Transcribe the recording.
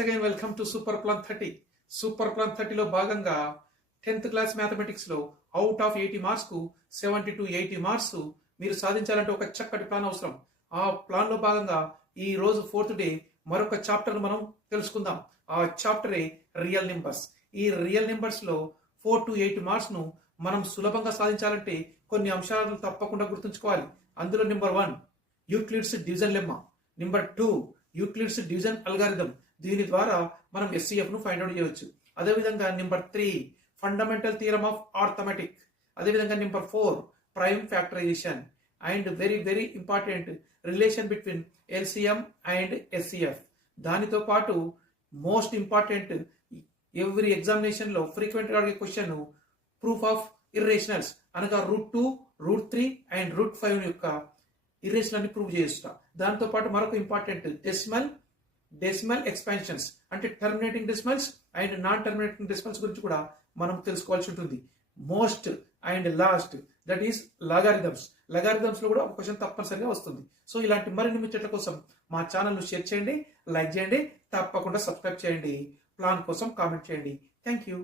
Again welcome to super plan 30. Super plan 30లో భాగంగా 10th class mathematics లో out of 80 marks కు 70 to 80 marks మీరు సాధించాలంటే ఒక చక్కటి ప్లాన్ అవసరం. ఆ ప్లాన్ లో భాగంగా ఈ రోజు 4th డే మరొక చాప్టర్ మనం తెలుసుకుందాం. ఆ చాప్టరే రియల్ నెంబర్స్. ఈ రియల్ నెంబర్స్ లో 4 to 8 మార్క్స్ ను మనం సులభంగా సాధించాలంటే కొన్ని అంశాలను తప్పకుండా గుర్తుంచుకోవాలి. అందులో number 1 Euclid's division lemma, number 2 Euclid's division algorithm. దీని ద్వారా మనం SCF ను ఫైండ్ అవుట్ చేయవచ్చు. అదేవిధంగా number 3 fundamental theorem of arithmetic. అదేవిధంగా number 4 prime factorisation. And very very important relation between LCM and SCF. దానితో పాటు మోస్ట్ ఇంపార్టెంట్ ఎవ్రీ ఎగ్జామినేషన్ లో ఫ్రీక్వెంట్ గా అడిగే క్వశ్చన్ ప్రూఫ్ ఆఫ్ ఇర్రేషనల్స్ అనగా √2, √3 అండ్ √5 యొక్క ఇర్రేషనల్ ని ప్రూవ్ చేస్తా. దాంతో పాటు మరొక ఇంపార్టెంట్ డెసిమల్ ఎక్స్పాన్షన్స్ అంటే terminating decimals and non terminating decimals గురించి కూడా మనం తెలుసుకోవాల్సి ఉంటుంది. Most and last that is logarithms. Logarithms లో కూడా ఒక క్వశ్చన్ తప్పనిసరిగా వస్తుంది. సో ఇలాంటి మరిన్ని ముచ్చట్ల కోసం మా ఛానల్ ను షేర్ చేయండి, లైక్ చేయండి, తప్పకుండా సబ్స్క్రైబ్ చేయండి, ప్లాన్ కోసం కామెంట్ చేయండి. Thank you.